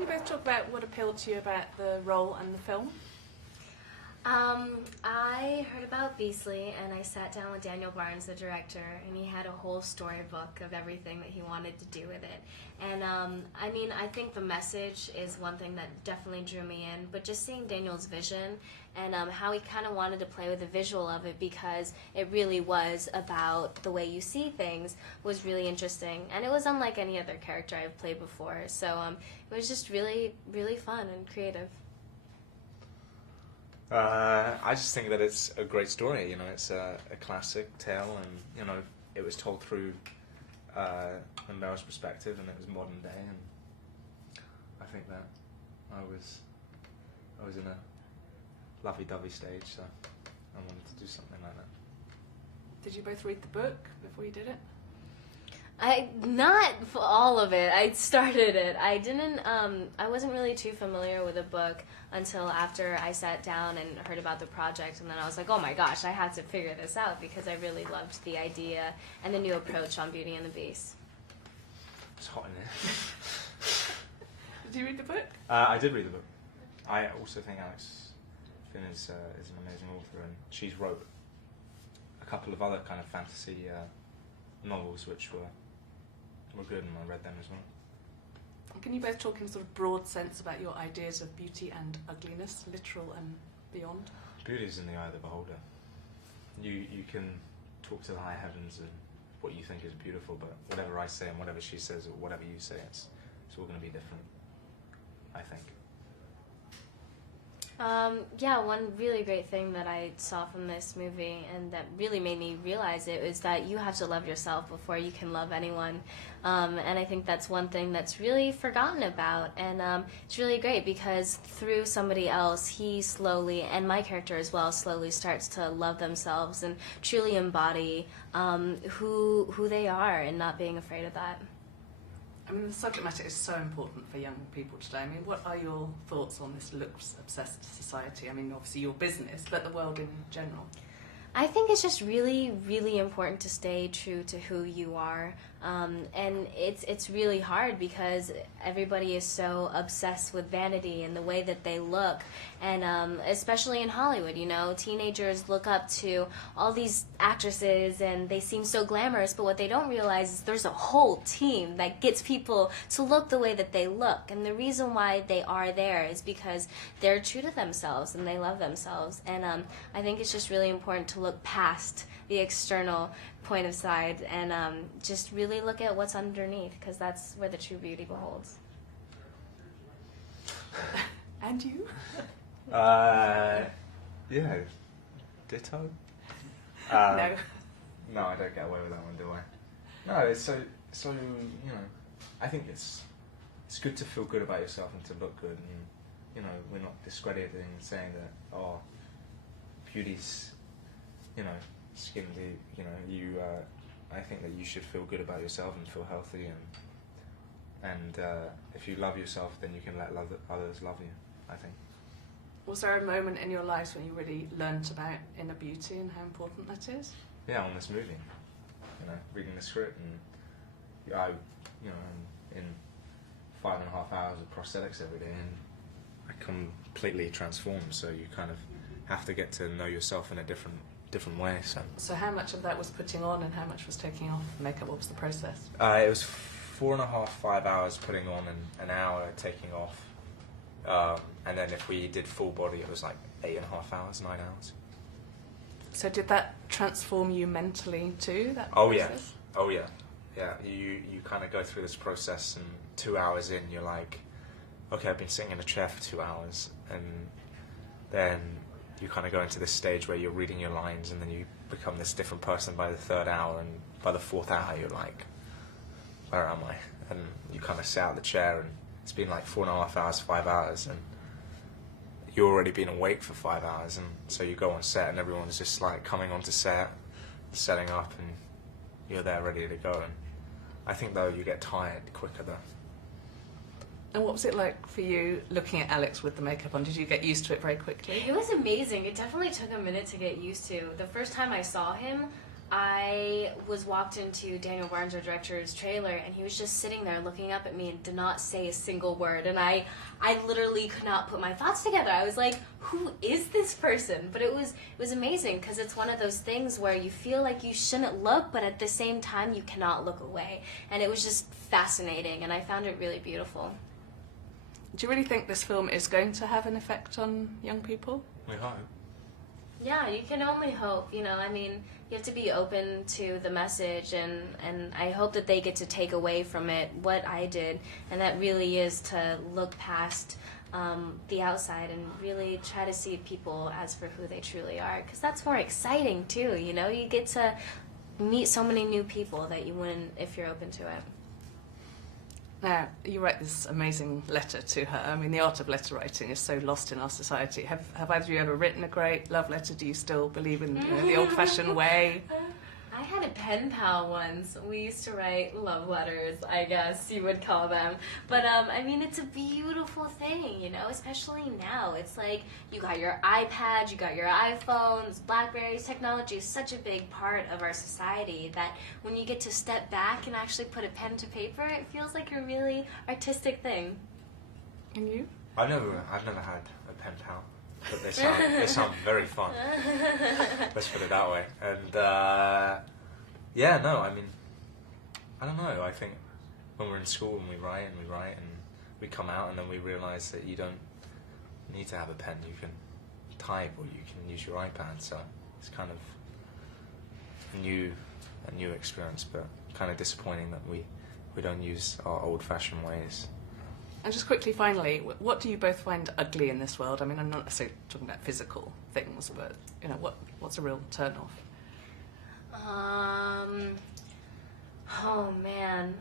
can you both talk about what appealed to you about the role and the film? I heard about Beastly, and I sat down with Daniel Barnes, the director, and he had a whole storybook of everything that he wanted to do with it. And I mean, I think the message is one thing that definitely drew me in, but just seeing Daniel's vision and how he kind of wanted to play with the visual of it, because it really was about the way you see things, was really interesting. And it was unlike any other character I've played before, so it was just really, really fun and creative. I just think that it's a great story. You know, it's a classic tale, and you know, it was told through a male's perspective, and it was modern day. And I think that I was in a lovey-dovey stage, so I wanted to do something like that. Did you both read the book before you did it? Not for all of it. I started it. I didn't, I wasn't really too familiar with the book until after I sat down and heard about the project, and then I was like, oh my gosh, I had to figure this out, because I really loved the idea and the new approach on Beauty and the Beast. It's hot in here. Did you read the book? I did read the book. I also think Alex Finn is an amazing author, and she's wrote a couple of other kind of fantasy novels which were good, and I read them as well. Can you both talk in sort of broad sense about your ideas of beauty and ugliness, literal and beyond? Beauty is in the eye of the beholder. You can talk to the high heavens and what you think is beautiful, but whatever I say and whatever she says or whatever you say, it's all going to be different, I think. Yeah, one really great thing that I saw from this movie, and that really made me realize it, is that you have to love yourself before you can love anyone. And I think that's one thing that's really forgotten about. And it's really great because through somebody else, he slowly, and my character as well, slowly starts to love themselves and truly embody who they are, and not being afraid of that. I mean, the subject matter is so important for young people today. I mean, what are your thoughts on this looks-obsessed society? I mean, obviously your business, but the world in general. I think it's just really, really important to stay true to who you are. And it's really hard because everybody is so obsessed with vanity and the way that they look. And especially in Hollywood, you know, teenagers look up to all these actresses and they seem so glamorous, but what they don't realize is there's a whole team that gets people to look the way that they look. And the reason why they are there is because they're true to themselves and they love themselves. And I think it's just really important to look past the external point of sight and just really look at what's underneath, because that's where the true beauty beholds. And you? Yeah, ditto. No. No, I don't get away with that one, do I? No, it's so you know, I think it's good to feel good about yourself and to look good, and you know, we're not discrediting and saying that beauty's, you know, skin deep. You know, I think that you should feel good about yourself and feel healthy, and if you love yourself, then you can let others love you, I think. Was there a moment in your lives when you really learnt about inner beauty and how important that is? Yeah, on this movie, you know, reading the script, and I, you know, I'm in 5.5 hours of prosthetics every day, and I completely transformed. So you kind of have to get to know yourself in a different way. So how much of that was putting on and how much was taking off makeup? What was the process? It was 4.5, 5 hours putting on and an hour taking off. And then if we did full body, it was like 8.5 hours, 9 hours. So did that transform you mentally too, that Oh process? yeah, oh yeah. Yeah, you kind of go through this process, and 2 hours in, you're like, okay, I've been sitting in a chair for 2 hours, and then you kind of go into this stage where you're reading your lines, and then you become this different person by the 3rd hour, and by the 4th hour, you're like, where am I? And you kind of sit out of the chair, and it's been like 4.5 hours, 5 hours, and you've already been awake for 5 hours, and so you go on set, and everyone's just like coming onto set, setting up, and you're there ready to go. And I think though you get tired quicker though. And what was it like for you looking at Alex with the makeup on? Did you get used to it very quickly? It was amazing. It definitely took a minute to get used to. The first time I saw him, I was walked into Daniel Barnes, our director's trailer, and he was just sitting there looking up at me and did not say a single word. And I literally could not put my thoughts together. I was like, who is this person? But it was amazing, because it's one of those things where you feel like you shouldn't look, but at the same time you cannot look away. And it was just fascinating, and I found it really beautiful. Do you really think this film is going to have an effect on young people? We hope. Yeah, you can only hope, you know, I mean, you have to be open to the message, and I hope that they get to take away from it what I did, and that really is to look past the outside and really try to see people as for who they truly are, because that's more exciting too, you know, you get to meet so many new people that you wouldn't if you're open to it. Now, you write this amazing letter to her. I mean, the art of letter writing is so lost in our society. Have either of you ever written a great love letter? Do you still believe in the old-fashioned way? I had a pen pal once. We used to write love letters, I guess you would call them. But, I mean, it's a beautiful thing, you know, especially now. It's like you got your iPad, you got your iPhones, Blackberries. Technology is such a big part of our society that when you get to step back and actually put a pen to paper, it feels like a really artistic thing. And you? I've never had a pen pal, but they sound very fun. Let's put it that way. And yeah, no, I mean, I don't know. I think when we're in school and we write and we come out and then we realise that you don't need to have a pen. You can type or you can use your iPad. So it's kind of a new experience, but kind of disappointing that we don't use our old-fashioned ways. And just quickly, finally, what do you both find ugly in this world? I mean, I'm not necessarily talking about physical things, but, you know, what's a real turn-off? Oh man.